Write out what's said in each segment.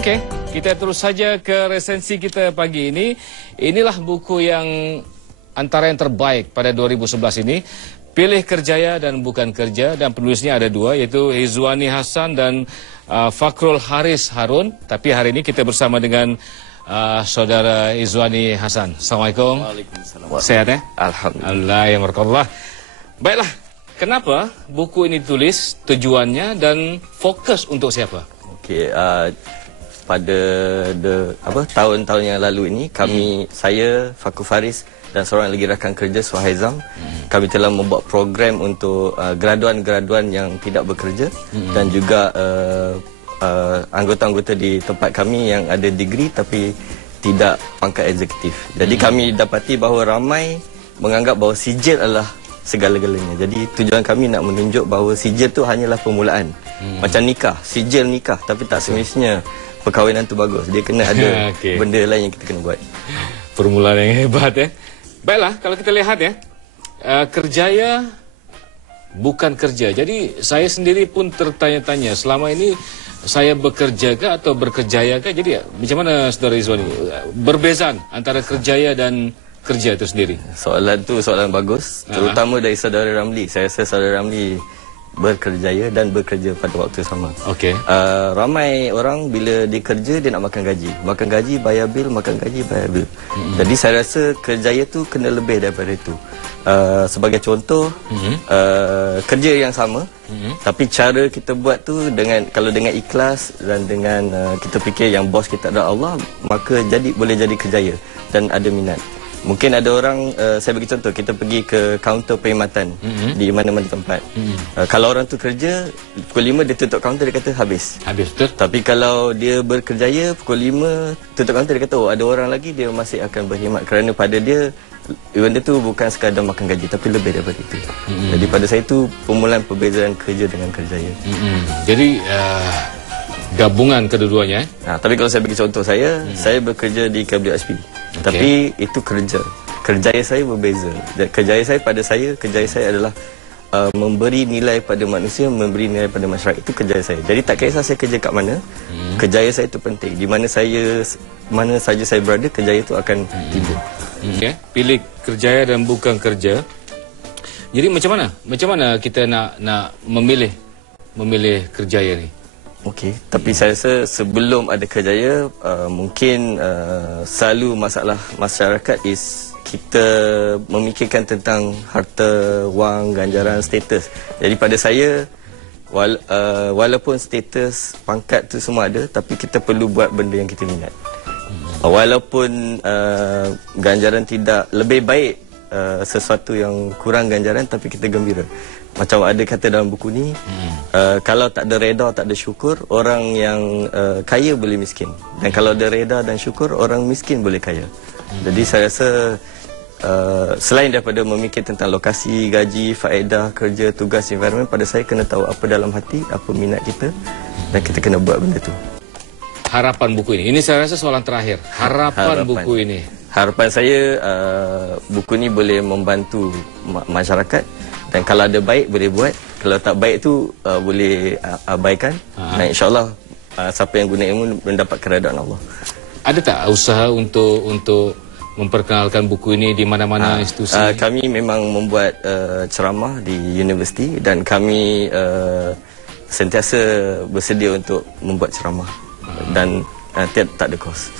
Oke, kita terus saja ke resensi kita pagi ini. Inilah buku yang antara yang terbaik pada 2011 ini. Pilih Kerjaya dan Bukan Kerja, dan penulisnya ada dua, yaitu Izwani Hasan dan Fakrul Haris Harun. Tapi hari ini kita bersama dengan saudara Izwani Hasan. Assalamualaikum. Waalaikumsalam. Sehat ya? Alhamdulillah. Ya warahmatullah. Baiklah, kenapa buku ini ditulis, tujuannya, dan fokus untuk siapa? Okey, pada tahun-tahun yang lalu ini saya, Fakrul Haris dan seorang lagi rakan kerja Suhaizam, kami telah membuat program untuk graduan-graduan yang tidak bekerja dan juga anggota-anggota di tempat kami yang ada degree tapi tidak pangkat eksekutif. Jadi kami dapati bahawa ramai menganggap bahawa sijil adalah segala-galanya. Jadi tujuan kami nak menunjuk bahawa sijil tu hanyalah permulaan. Macam nikah, sijil nikah, tapi tak semestinya perkahwinan tu bagus. Dia kena ada benda lain yang kita kena buat. Permulaan yang hebat ya. Baiklah, kalau kita lihat ya, Kerjaya Bukan Kerja. Jadi saya sendiri pun tertanya-tanya, selama ini saya bekerja kah atau berkerjaya kah? Jadi macam mana saudara Izwani? Berbezaan antara kerjaya dan kerja itu sendiri. Soalan tu soalan bagus, terutama dari saudara Ramli. Saya rasa saudara Ramli berkerjaya dan bekerja pada waktu sama. Okey. Ramai orang bila dia kerja dia nak makan gaji bayar bil, makan gaji bayar bil. Jadi saya rasa kerjaya tu kena lebih daripada itu. Sebagai contoh, kerja yang sama, tapi cara kita buat tu kalau dengan ikhlas dan dengan kita fikir yang bos kita adalah Allah, maka boleh jadi kerjaya dan ada minat. Mungkin ada orang, saya bagi contoh, kita pergi ke kaunter perkhidmatan di mana-mana tempat. Kalau orang tu kerja, pukul 5 dia tutup kaunter, dia kata habis. Habis, betul. Tapi kalau dia berkerjaya, pukul 5 tutup kaunter, dia kata oh ada orang lagi, dia masih akan berkhidmat. Kerana pada dia, benda tu bukan sekadar makan gaji, tapi lebih daripada itu. Jadi pada saya itu permulaan perbezaan kerja dengan kerjaya. Jadi gabungan kedua-duanya. Tapi kalau saya bagi contoh saya bekerja di KWSP. Tapi itu kerja. Kerjaya saya berbeza. Kerjaya saya adalah memberi nilai pada manusia, memberi nilai pada masyarakat. Itu kerjaya saya. Jadi tak kisah saya kerja kat mana, kerjaya saya itu penting. Di mana saja saya berada, kerjaya itu akan timbul. Pilih Kerjaya dan Bukan Kerja. Jadi macam mana? Macam mana kita nak memilih kerjaya ni? Okey, tapi saya rasa sebelum ada kerjaya, mungkin selalu masalah masyarakat kita memikirkan tentang harta, wang, ganjaran, status. Jadi pada saya, walaupun status, pangkat tu semua ada, tapi kita perlu buat benda yang kita minat. Walaupun ganjaran tidak, lebih baik sesuatu yang kurang ganjaran tapi kita gembira. Macam ada kata dalam buku ni, kalau tak ada reda, tak ada syukur, orang yang kaya boleh miskin. Dan kalau ada reda dan syukur, orang miskin boleh kaya. Jadi saya rasa selain daripada memikir tentang lokasi, gaji, faedah, kerja, tugas, environment, pada saya kena tahu apa dalam hati, apa minat kita, dan kita kena buat benda tu. Harapan buku ini saya rasa soalan terakhir. Harapan buku ini. Harapan saya buku ni boleh membantu masyarakat. Dan kalau ada baik boleh buat, kalau tak baik tu boleh abaikan. Dan insyaAllah siapa yang guna ilmu mendapat keredaan Allah. Ada tak usaha untuk memperkenalkan buku ini di mana-mana institusi? Kami memang membuat ceramah di universiti dan kami sentiasa bersedia untuk membuat ceramah. Dan tak ada kos.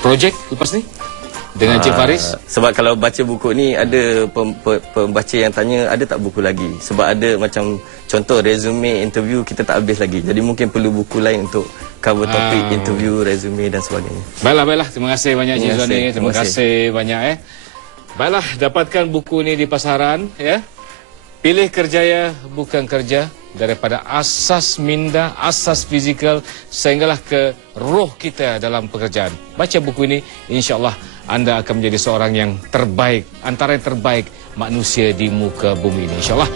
Projek lepas ni? Dengan Cik Faris? Sebab kalau baca buku ni ada pembaca yang tanya ada tak buku lagi. Sebab ada macam contoh resume interview kita tak habis lagi. Jadi mungkin perlu buku lain untuk cover topik interview, resume dan sebagainya. Baiklah. Terima kasih banyak Cik Izwani. Terima kasih banyak Baiklah, dapatkan buku ni di pasaran ya. Pilih Kerjaya Bukan Kerja, daripada asas minda, asas fizikal sehinggalah ke roh kita dalam pekerjaan. Baca buku ini, insya-Allah anda akan menjadi seorang yang terbaik, antara yang terbaik manusia di muka bumi ini, insya-Allah.